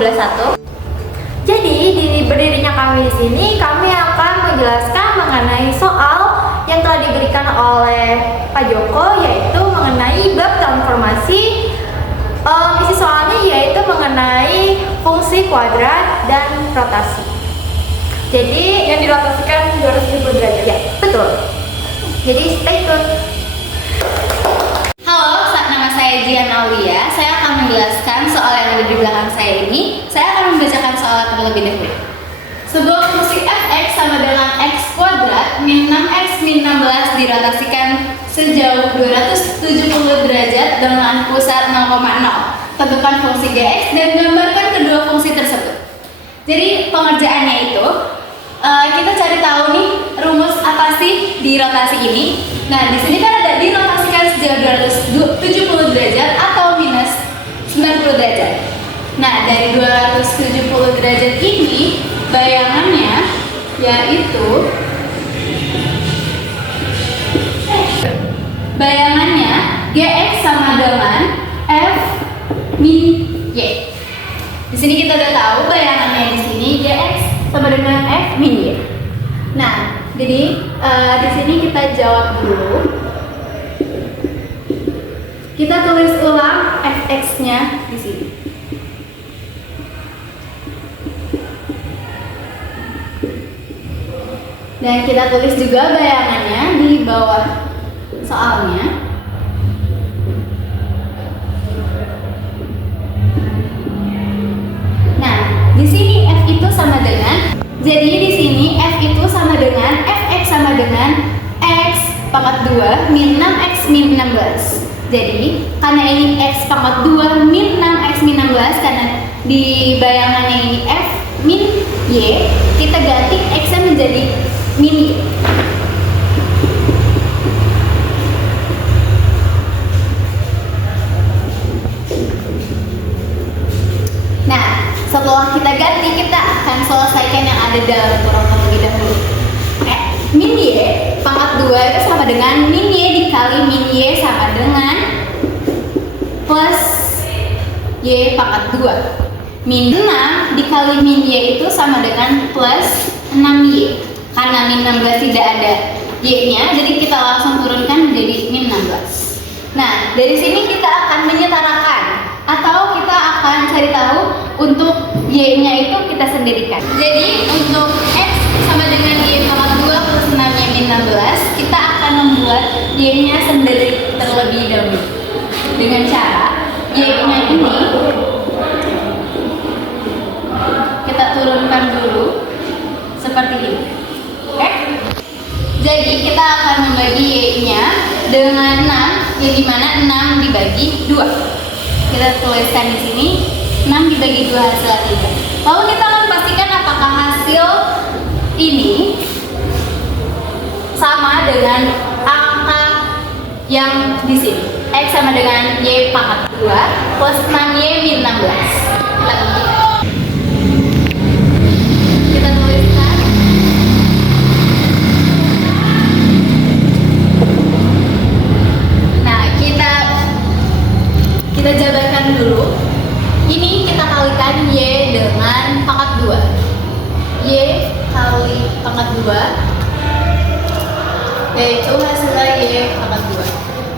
12.1. Jadi di berdirinya kami di sini, kami akan menjelaskan mengenai soal yang telah diberikan oleh Pak Joko, yaitu mengenai bab transformasi. Isi soalnya yaitu mengenai fungsi kuadrat dan rotasi. Jadi Yang dirotasikan 270 derajat. ya, betul. Jadi stay tune. Halo, nama saya Jian Aulia. Saya akan menjelaskan soal yang ada di belakang saya ini. Saya akan membacakan soal terlebih dahulu. Sebuah fungsi fx sama dengan x kuadrat min 6x min 16 dirotasikan sejauh 270 derajat dengan pusat 0,0. Tentukan fungsi gx dan gambarkan kedua fungsi tersebut. Jadi pengerjaannya itu kita cari tahu nih rumus apa sih di rotasi ini. Nah, di sini kan ada dirotasikan sejauh 270 derajat atau minus 90 derajat. Nah, dari 270 derajat ini bayangannya yaitu gx sama dengan f min y. Di sini kita udah tahu bayangannya di sini gx sama dengan f min y. Nah, jadi di sini kita jawab dulu. Kita tulis ulang fx-nya di sini. Dan kita tulis juga bayangannya di bawah soalnya. Nah, di sini f itu sama dengan, jadi di sini f itu sama dengan fx sama dengan x pangkat 2 min 6x min 16. Jadi karena ini x pangkat 2 min 6x min 16, karena di bayangannya ini f min y, kita ganti x-nya menjadi min y. Nah, setelah kita ganti, kita akan selesaikan yang ada dalam kurung terlebih dahulu. Min y pangkat 2 itu sama dengan min y dikali min y sama dengan plus y pangkat 2. Min 6 dikali min y itu sama dengan plus 6y. Karena min 16 tidak ada y-nya, jadi kita langsung turunkan menjadi min 16. Nah, dari sini kita akan menyetarakan atau kita akan cari tahu untuk y-nya itu kita sendirikan. Jadi untuk x sama dengan y pangkat 2 plus 6y min 16, kita akan membuat y-nya sendiri terlebih dahulu. Dengan cara y-nya ini kita turunkan dulu seperti ini. Oke? Jadi kita akan membagi y-nya dengan 6, yang dimana 6 dibagi 2. Kita tuliskan di sini 6 dibagi 2 hasilnya 3. Lalu kita akan pastikan apakah hasil ini sama dengan angka yang di sini. X sama dengan y pangkat 2 plus 6y min 16. Kita buktikan. Kita tuliskan. Nah, kita jabarkan dulu. Ini kita kalikan y dengan pangkat 2. Y kali pangkat 2 yaitu hasilnya y pangkat 2.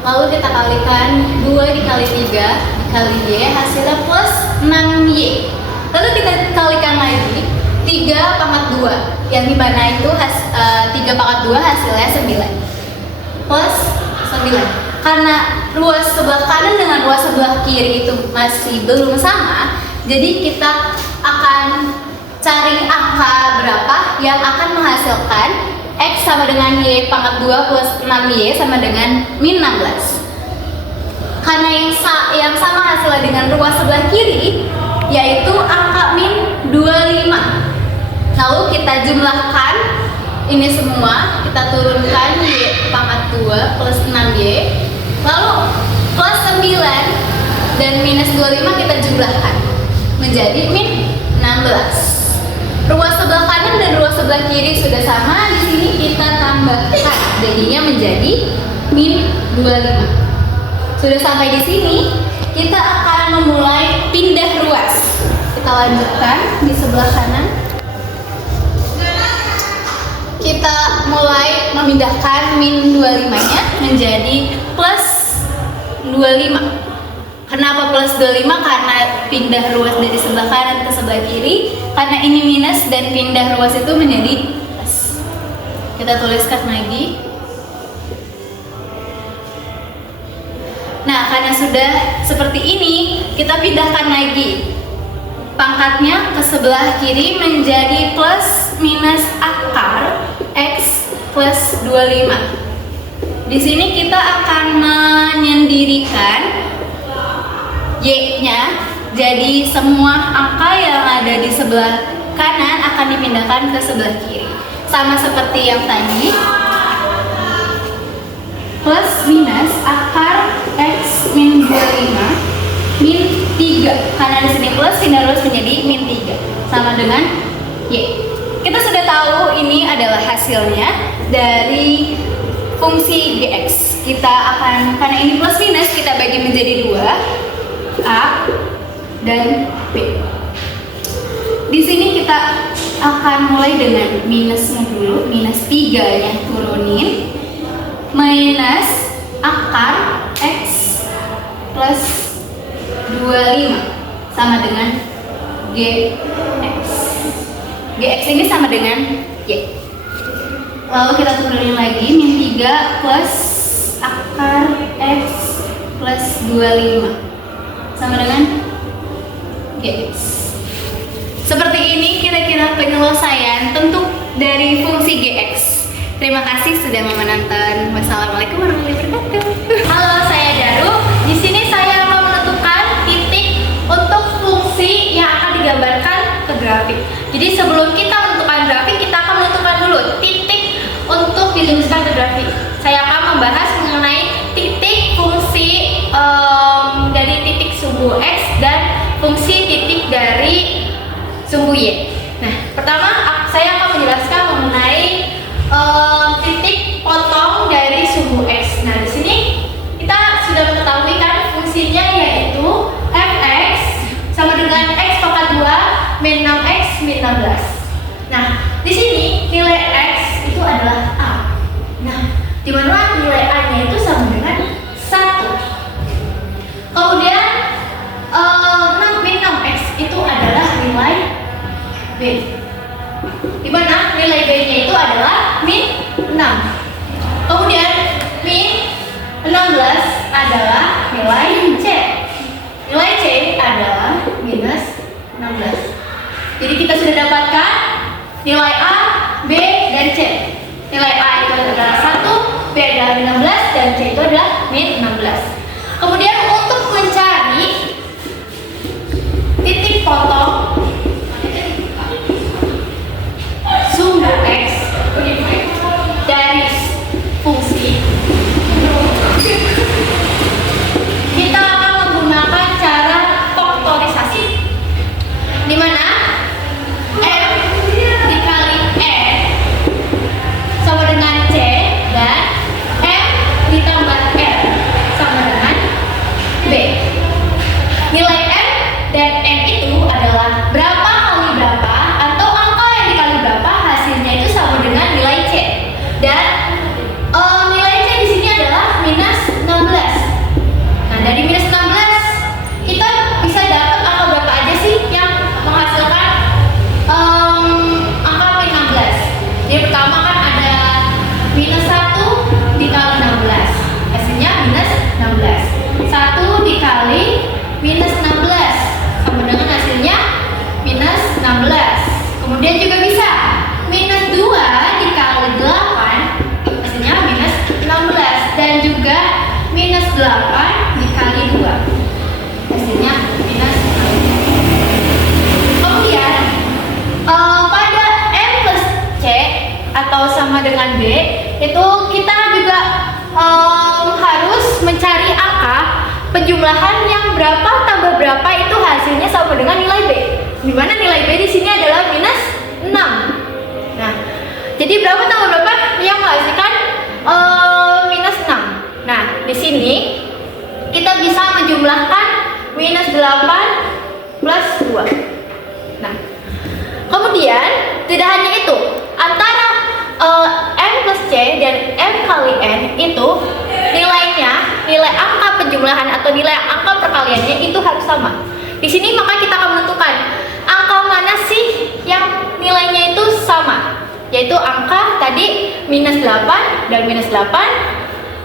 Lalu kita kalikan 2 dikali 3 dikali y, hasilnya plus 6y. Lalu kita kalikan lagi 3 pangkat 2, yang dimana itu 3 pangkat 2 hasilnya 9 plus 9. Karena ruas sebelah kanan dengan ruas sebelah kiri itu masih belum sama, jadi kita akan cari angka berapa yang akan menghasilkan x sama dengan y pangkat 2 plus 6y sama dengan min 16. Karena yang sama hasilnya dengan ruas sebelah kiri, yaitu angka min 25. Lalu kita jumlahkan ini semua, kita turunkan y pangkat 2 plus 6y, lalu plus 9 dan minus 25 kita jumlahkan menjadi min 16. Ruas sebelah kanan dan ruas sebelah kiri sudah sama, di sini kita tambahkan, jadinya menjadi min 25. Sudah sampai di sini, kita akan memulai pindah ruas. kita lanjutkan di sebelah kanan. Kita mulai memindahkan min 25-nya menjadi plus 25. Kenapa plus 25? Karena pindah ruas dari sebelah kanan ke sebelah kiri. Karena ini minus dan pindah ruas itu menjadi plus. Kita tuliskan lagi. Nah, karena sudah seperti ini, kita pindahkan lagi pangkatnya ke sebelah kiri menjadi plus minus akar X plus 25. Di sini kita akan menyendirikan Y-nya, jadi semua angka yang ada di sebelah kanan akan dipindahkan ke sebelah kiri. Sama seperti yang tadi, plus minus akar X min 25 min 3. Karena di sini plus, pindah ruas menjadi min 3 sama dengan Y. Kita sudah tahu ini adalah hasilnya dari fungsi GX. Kita akan, karena ini plus minus, kita bagi menjadi 2, A dan B. Di sini kita akan mulai dengan minusnya dulu, minus 3-nya turunin, minus akar X plus 25 sama dengan GX. GX ini sama dengan Y. Lalu kita turunin lagi, min 3 plus akar X plus 25 sama dengan GX. Seperti ini kira-kira penyelesaian tentu dari fungsi GX. Terima kasih sudah menonton. Wassalamualaikum warahmatullahi wabarakatuh. Halo, saya Daru. Di sini saya akan menentukan titik untuk fungsi yang akan digambarkan ke grafik. Jadi sebelum kita menentukan grafik, kita akan menentukan dulu titik untuk dituliskan ke grafik. Saya akan membahas mengenai titik fungsi dari titik sumbu X dan fungsi titik dari sumbu Y. Nah, pertama saya akan menjelaskan mengenai titik potong dari sumbu X. Nah, di sini kita sudah mengetahui kan fungsinya, yaitu fx sama dengan x pangkat 2 min 6x min 16. Nah, di sini nilai x itu adalah a. Nah, di mana nilai a-nya itu sama dengan 1. Kemudian 6 min 6x itu adalah nilai b. Di mana nilai b-nya itu adalah min 6. Kemudian min 16 adalah nilai c. Nilai c adalah minus 16. Jadi kita sudah dapatkan nilai a, b, dan c. Nilai a itu adalah 1, b adalah min 16, dan c itu adalah min 16. Kemudian untuk mencari titik potong sumbu X dari fungsi, kita akan menggunakan cara faktorisasi, di mana M dikali N sama dengan C dan M ditambah N sama dengan B. Nilai M dan N itu adalah berapa kali berapa, atau angka yang dikali berapa, hasilnya itu sama dengan nilai C. Dan nilai C di sini adalah minus 16. Nah, dari minus 16 kita bisa dapat angka berapa aja sih yang menghasilkan angka min 16. Jadi pertama kan ada minus 1 dikali 16, hasilnya minus 16. 1 dikali minus 16 sama dengan hasilnya minus 16. Kemudian juga bisa minus 2 dikali 8, hasilnya minus 16. Dan juga minus 8 dikali 2, hasilnya minus 16. Kemudian pada M plus C atau sama dengan B, itu kita juga harus mencari angka penjumlahan yang berapa tambah berapa itu hasilnya sama dengan nilai B. Di mana nilai B di sini adalah minus 6. Nah, jadi berapa tambah berapa yang menghasilkan minus 6. Nah, di sini kita bisa menjumlahkan minus 8 plus 2. Kemudian tidak hanya itu, antara M plus C dan M kali N itu nilainya, nilai angka penjumlahan atau nilai angka perkaliannya itu harus sama. Di sini maka kita akan menentukan angka mana sih yang nilainya itu sama, yaitu angka tadi minus 8 dan minus 8,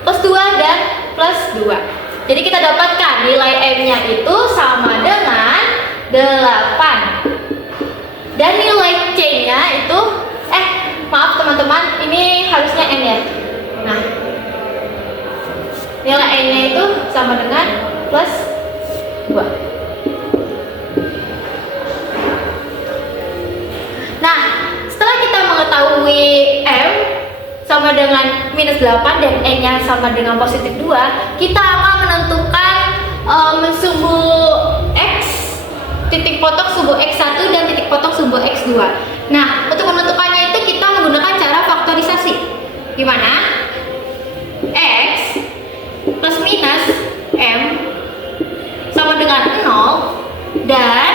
plus 2 dan plus 2. Jadi kita dapatkan nilai M-nya itu sama dengan 8. Dan nilai C-nya itu, maaf teman-teman, ini harusnya N ya. Nah, nilai N-nya itu sama dengan plus 2. Nah, setelah kita mengetahui M sama dengan minus 8 dan N-nya sama dengan positif 2, kita akan menentukan sumbu X, titik potong sumbu X1 dan titik potong sumbu X2. Nah, untuk menentukannya itu kita menggunakan cara faktorisasi, di mana X plus minus M sama dengan 0 dan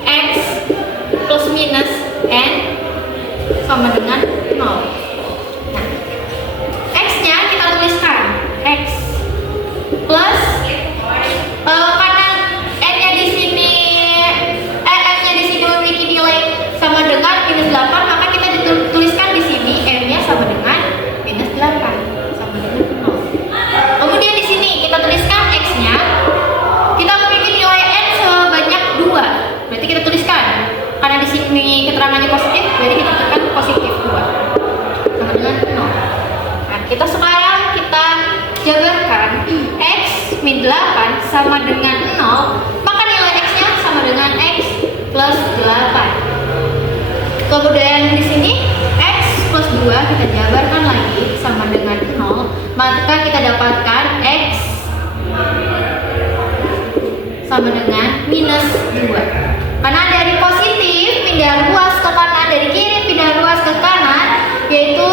X plus minus N sama dengan 0. Nah, X-nya kita tuliskan X plus karena N-nya di sini M-nya di sini memiliki nilai sama dengan minus 8, maka kita tuliskan di sini M-nya sama dengan minus 8 sama dengan 0. Kemudian di sini kita tuliskan X-nya, kita memiliki nilai N sebanyak 2. Berarti kita tuliskan, karena di sini keterangannya positif, jadi kita tuliskan positif 2 sama dengan 0. Nah, kita sekarang kita jabarkan X min 8 sama dengan 0, maka nilai X-nya sama dengan X plus 8. Kemudian di sini X plus 2 kita jabarkan lagi sama dengan 0, maka kita dapatkan X sama dengan minus 2. Karena dari positif pindah ruas ke kanan, dari kiri pindah ruas ke kanan, yaitu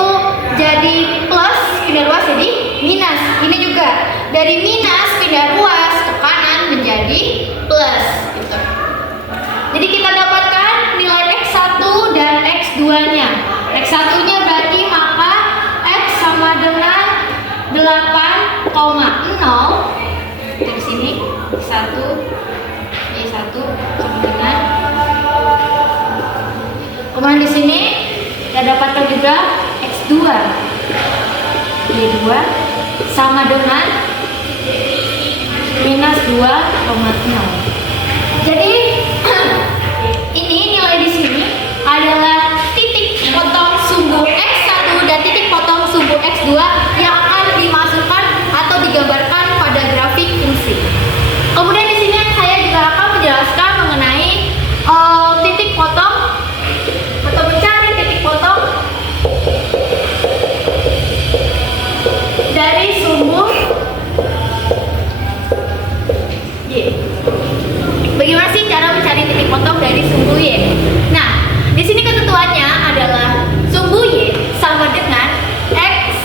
jadi plus, pindah ruas jadi minus. Ini juga dari minus pindah ruas ke kanan menjadi plus gitu. Jadi kita dapatkan nilai X1 dan X2-nya. X1-nya berarti maka X sama dengan 8,0. Di sini 1 Y1 sama dengan, kemudian di sini kita dapatkan juga X2 Y2 sama dengan minus 2,0. Jadi ini nilai di sini adalah titik potong sumbu X1 dan titik potong sumbu X2 yang akan dimasukkan atau digambarkan pada grafik fungsi. Kemudian di sini saya juga akan menjelaskan mengenai titik potong atau mencari titik potong dari sumbu Y. Bagaimana sih cara mencari titik potong dari sumbu Y? Nah, di sini ketentuannya adalah sumbu Y sama dengan X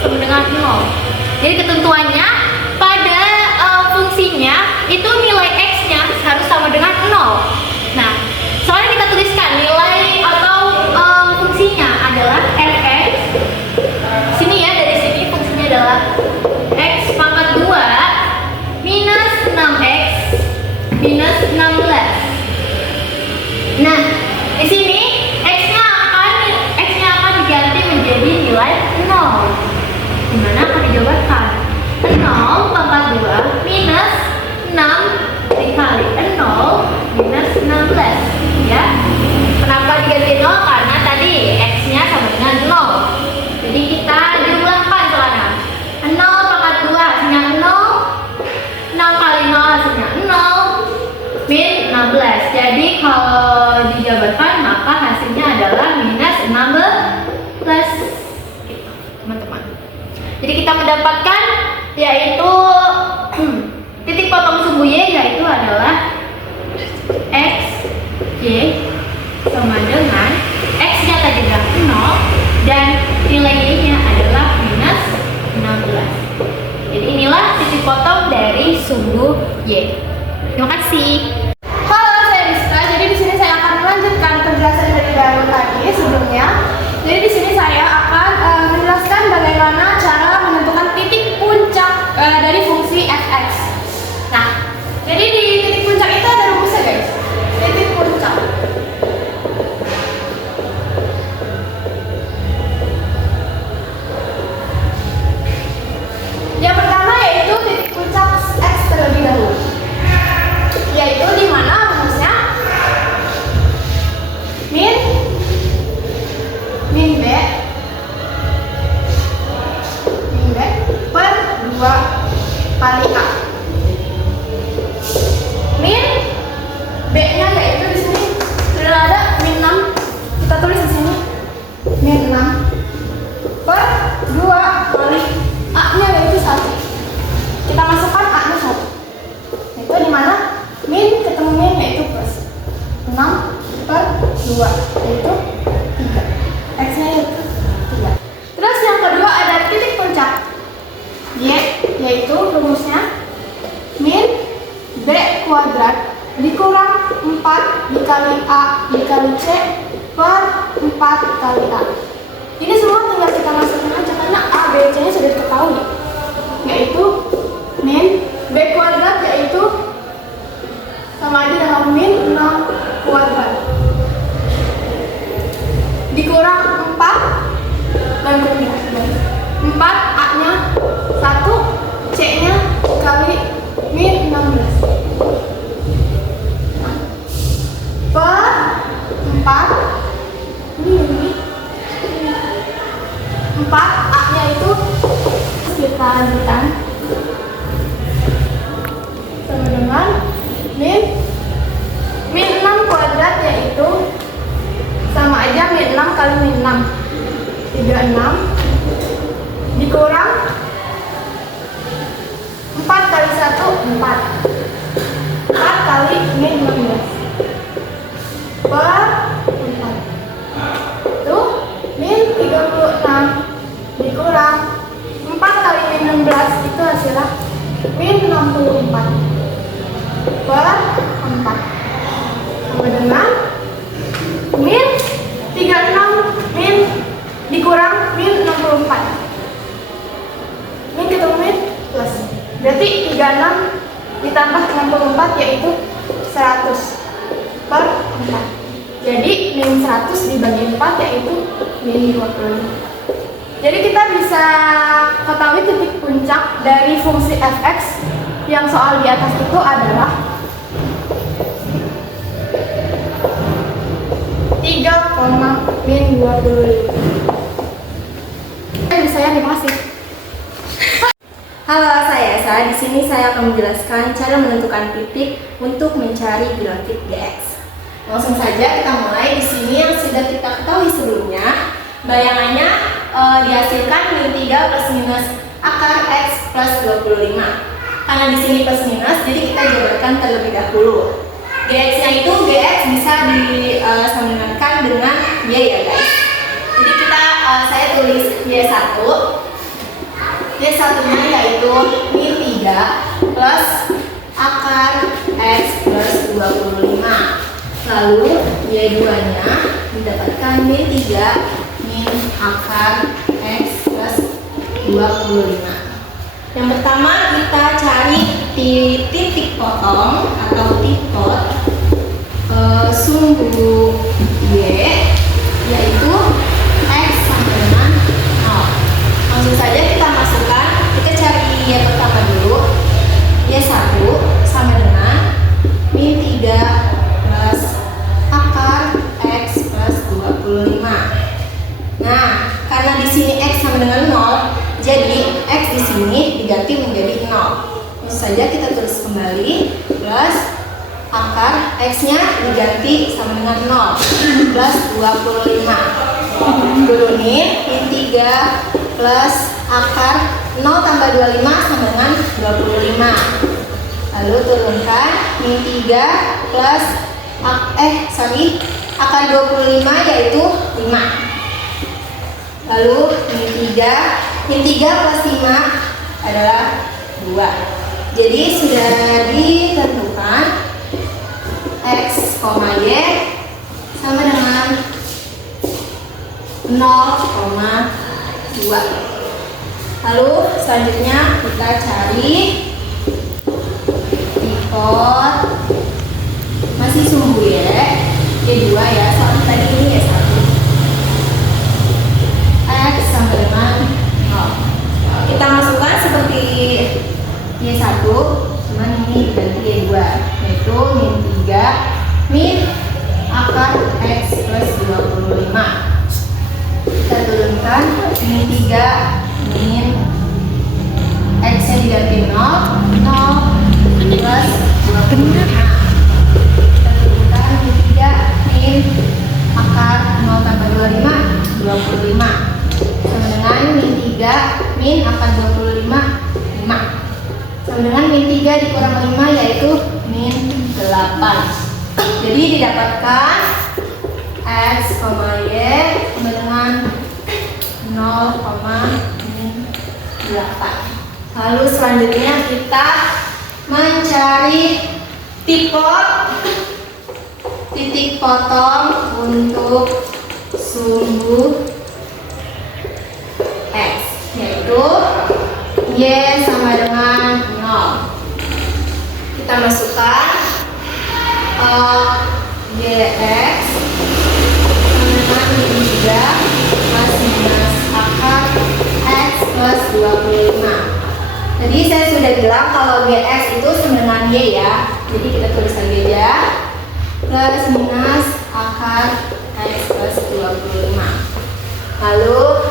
sama dengan 0. Jadi ketentuannya pada fungsinya itu nilai X-nya harus sama dengan 0. Nah, soalnya kita tuliskan nilai atau fungsinya adalah fx. Sini ya, dari sini fungsinya adalah X pangkat 2 minus 6X minus 16. Nah, di sini X-nya akan diganti menjadi nilai 0. Dimana akan dijabarkan 0 pangkat 2 minus 6 dikali 0 minus 16 ya. Kenapa diganti 0? Karena tadi X-nya sama dengan 0. Jadi kita jumlahkan sekarang. 0 pangkat 2 hasilnya 0, 6 kali 0 hasilnya 0, min 16. Jadi kalau dijabarkan maka hasilnya adalah minus 16 teman-teman. Jadi kita mendapatkan yaitu titik potong sumbu Y yaitu adalah X Y sama dengan X-nya tadi adalah 0 dan nilai Y-nya adalah minus 16. Jadi inilah titik potong dari sumbu Y. Terima kasih. Halo, saya Rizka. Jadi di sini saya akan melanjutkan penjelasan kali A. Min B-nya yaitu di sini sudah ada min 6. Kita tulis di sini min 6 per 2 kali A-nya yaitu 1. Kita masukkan A-nya 1. Itu di mana min ketemu min yaitu plus 6 per 2 yaitu 3. X-nya yaitu 3. Terus yang kedua ada titik puncak Y, yaitu rumusnya min B kuadrat dikurang 4 dikali A dikali C per 4 kali A. Ini semua tinggal kita masukkan aja karena A, B, C nya sudah diketahui, yaitu min B kuadrat yaitu sama aja dengan min 6 kuadrat dikurang 4 dan kemudian 4 A nya 1, C nya kali min 16 per 4 ini 4 A nya itu kita lanjutkan sama dengan min 6 kuadrat yaitu sama aja min 6 kali min 6 36 dikurang 4 kali 1 4 kali min 16 per 4 itu min 36 dikurang 4 kali min 16 itu hasilnya min 64 per 4 sama dengan min 36 min dikurang min 64 min ketemu min plus berarti 36 ditambah 64 yaitu 100 per 4. Jadi min 100 dibagi 4 yaitu min 25. Jadi kita bisa ketahui titik puncak dari fungsi fx yang soal di atas itu adalah 3, min 25. Saya dikasih. Halo, saya Esa. Di sini saya akan menjelaskan cara menentukan titik untuk mencari grafik dx. Langsung saja kita mulai. Di sini yang sudah kita ketahui sebelumnya, bayangannya dihasilkan min 3 plus minus akar x plus 25. Karena di sini plus minus, jadi kita jabarkan terlebih dahulu. Dx-nya itu dx bisa disamakan dengan y ya guys. Jadi saya tulis y1. Y1-nya yaitu min 3 plus akar x plus 25. Lalu Y2-nya mendapatkan min 3 min akar x plus 25. Yang pertama kita cari di titik potong atau tipot sumbu Y, yaitu x sama dengan 0. Langsung saja kita masukkan, kita cari Y pertama dulu. Y1 sama dengan min 3 plus akar x plus 25. Nah, karena di sini x sama dengan 0, jadi x di sini diganti menjadi 0. Langsung saja kita tulis kembali plus akar x-nya diganti sama dengan 0 plus 25. Turunin min 3 plus akar 0 tambah 25 sama dengan 25. Lalu turunkan min 3 plus akar 25 yaitu 5. Lalu min 3 plus 5 adalah 2. Jadi sudah ditentukan x, y sama dengan 0,2. Lalu selanjutnya kita cari tipot masih sumbu Y2 ya, soalnya tadi ini Y1. X sama dengan 0. Kita masukkan seperti Y1, cuman ini diganti Y2, yaitu min 3 min akar x plus 25. Kita turunkan min 3 min x nya diganti 0, 0 plus 25. Kita tentukan min 3 min akar 0 tambah 25, 25. Sama dengan min 3 min akar 25, 5. Sama dengan min 3 dikurang 5 yaitu min 8. Jadi didapatkan x, y sama dengan 0,8. Lalu selanjutnya kita mencari titik potong untuk sumbu x, yaitu y sama dengan 0. Kita masukkan Gx sama dengan min 3 plus minus akar x plus 25. Tadi saya sudah bilang kalau Gx itu sama dengan y ya, jadi kita tulis lagi aja plus minus akar x plus 25. Lalu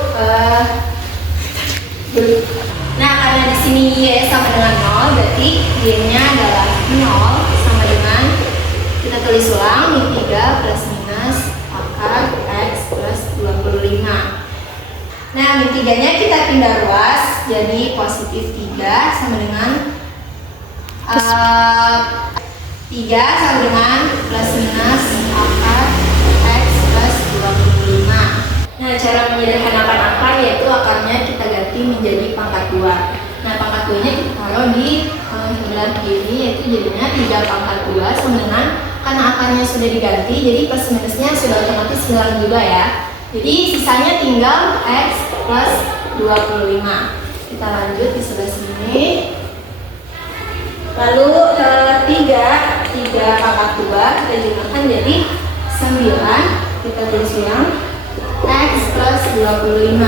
nah karena di sini y sama dengan 0, berarti y-nya adalah 0 sama dengan, kita tulis ulang, min 3 plus minus akar x plus 25. Nah min 3 nya kita pindah ruas jadi positif 3 sama dengan 3 sama dengan plus minus akar x plus 25. Nah cara menyederhanakan akar yaitu akarnya kita ganti menjadi pangkat 2. Nah pangkat 2 nya kita taruh di sebelah kiri, yaitu jadinya 3 pangkat 2 sama dengan, karena akarnya sudah diganti jadi plus minusnya sudah otomatis hilang juga ya. Jadi sisanya tinggal x plus 25. Kita lanjut di sebelah sini. Lalu 3 pangkat 2 kita jumlahkan jadi 9. Kita tulis ulang x plus 25.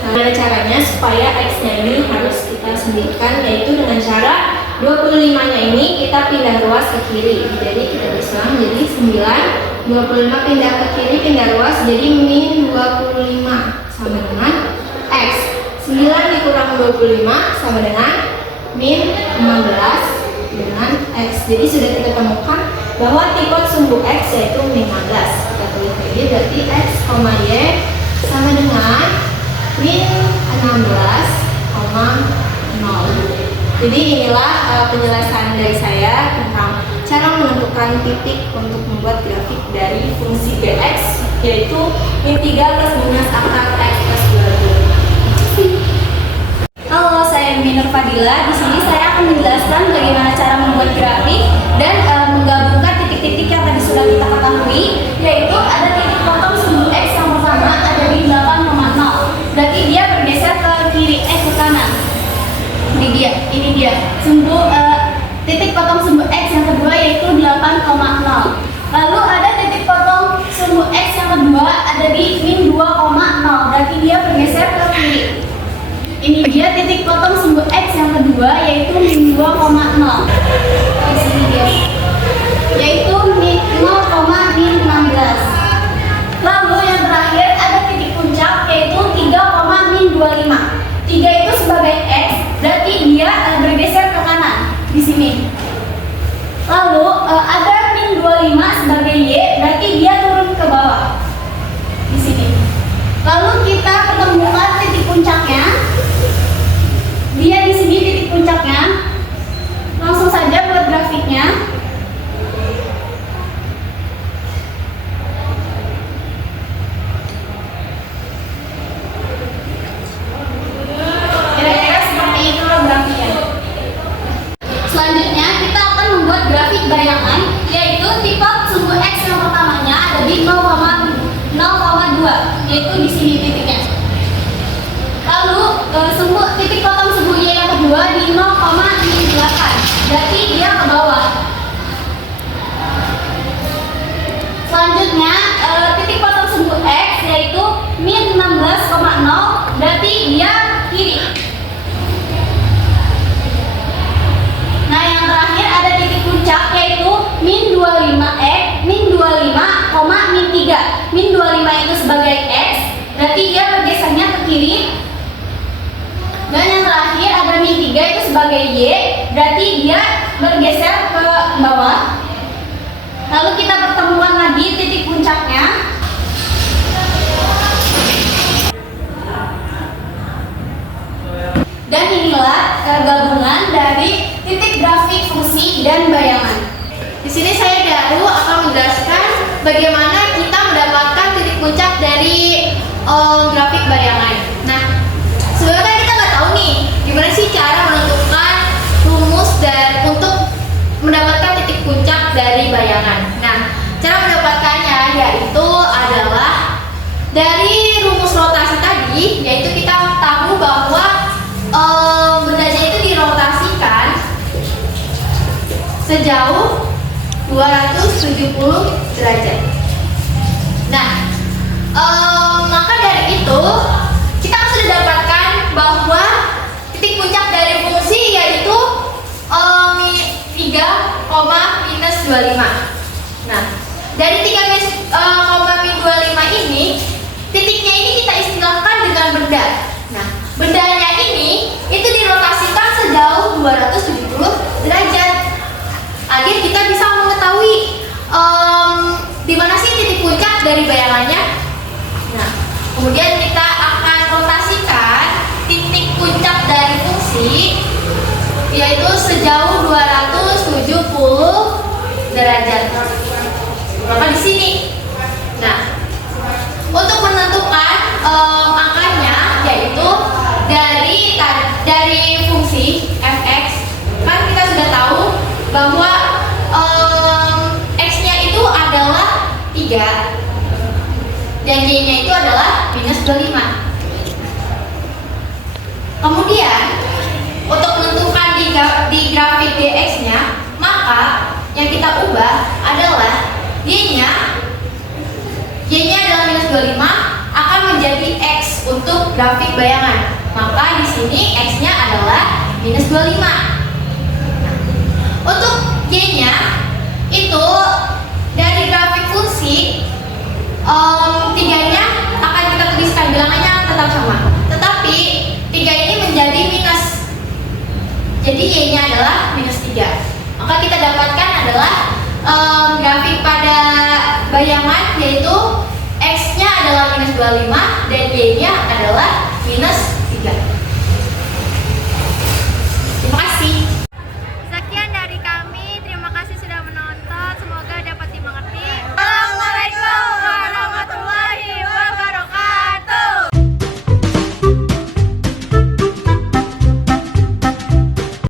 Nah, ada caranya supaya x-nya ini harus kita sendirikan, yaitu dengan cara 25-nya ini kita pindah ruas ke kiri. Jadi kita tulis ulang jadi 9, 25 pindah ke kiri, pindah ruas jadi min 25 sama dengan x. 9 dikurang 25 sama dengan min 15 dengan x. Jadi sudah kita temukan bahwa tipe sumbu x yaitu min 15. Kita tulis lagi berarti x, y sama dengan min 16,0. Jadi inilah penjelasan dari saya tentang cara menentukan titik untuk membuat grafik dari fungsi Gx, yaitu min 3 plus minus akar x plus 25. Halo, saya Minur Fadila. Di sini saya akan menjelaskan bagaimana cara membuat grafik dan menggabungkan titik-titik yang tadi sudah kita ketahui, yaitu ada titik potong sumbu x yang pertama ada di 8,0. Berarti dia bergeser ke kiri, ke kanan. Ini dia. Titik potong sumbu x yang kedua yaitu 8,0. Lalu ada titik potong sumbu x yang kedua ada di min 2,0. Berarti dia bergeser ke kiri. Ini dia titik potong sumbu x yang kedua yaitu min 2,0. Di sini dia. Yaitu min 0,16. Lalu yang terakhir ada titik puncak yaitu 3,25. 3 itu sebagai x, berarti dia bergeser ke kanan di sini. Lalu ada min 25 sebagai y, berarti dia turun ke bawah di sini. Lalu kita pertemukan titik puncaknya. Dia di sini titik puncaknya. Langsung saja buat grafiknya. Selanjutnya kita akan membuat grafik bayangan, yaitu tipe sumbu x yang pertamanya ada di 0,2, yaitu di sini titiknya. Lalu titik potong sumbu y yang kedua di 0,8, berarti dia ke bawah. Selanjutnya titik potong sumbu x yaitu min 16,0, berarti dia kiri. Nah, yang terakhir ada titik puncak yaitu min 25, min 3. Min 25 itu sebagai x, berarti dia bergesernya ke kiri. Dan yang terakhir ada min 3 itu sebagai Y, berarti dia bergeser ke bawah. Lalu kita pertemukan lagi titik puncaknya. Dan inilah gabungan dari titik grafik fungsi dan bayangan. Di sini saya Daru akan menjelaskan bagaimana kita mendapatkan titik puncak dari grafik bayangan. Nah, sebenarnya kita nggak tahu nih gimana sih cara menentukan rumus dan untuk mendapatkan titik puncak dari bayangan. Nah, cara mendapatkannya yaitu adalah dari rumus rotasi tadi, yaitu kita tahu bahwa bendanya itu dirotasikan sejauh 270 derajat. Nah, maka dari itu kita sudah dapatkan bahwa titik puncak dari fungsi yaitu 3, minus 25. Nah, dari 3, min 25 ini, titiknya ini kita istilahkan dengan benda. Nah, bendanya ini itu dirotasikan sejauh 270 derajat agar kita bisa mengetahui di mana sih titik puncak dari bayangannya. Nah, kemudian kita akan rotasikan titik puncak dari fungsi yaitu sejauh 270 derajat. Maka di sini. Nah, untuk menentukan angkanya yaitu dari fungsi fx, kan kita sudah tahu bahwa x-nya itu adalah 3 dan y-nya itu adalah minus 25. Kemudian untuk menentukan di grafik dx-nya, maka yang kita ubah adalah y-nya adalah minus 25 akan menjadi x untuk grafik bayangan. Maka di sini x-nya adalah minus 25. Untuk y-nya itu dari grafik fungsi 3-nya akan kita tuliskan bilangannya tetap sama, tetapi 3 ini menjadi minus, jadi y-nya adalah minus 3. Maka kita dapatkan adalah grafik pada bayangan yaitu x-nya adalah minus 25 dan y-nya adalah minus 3.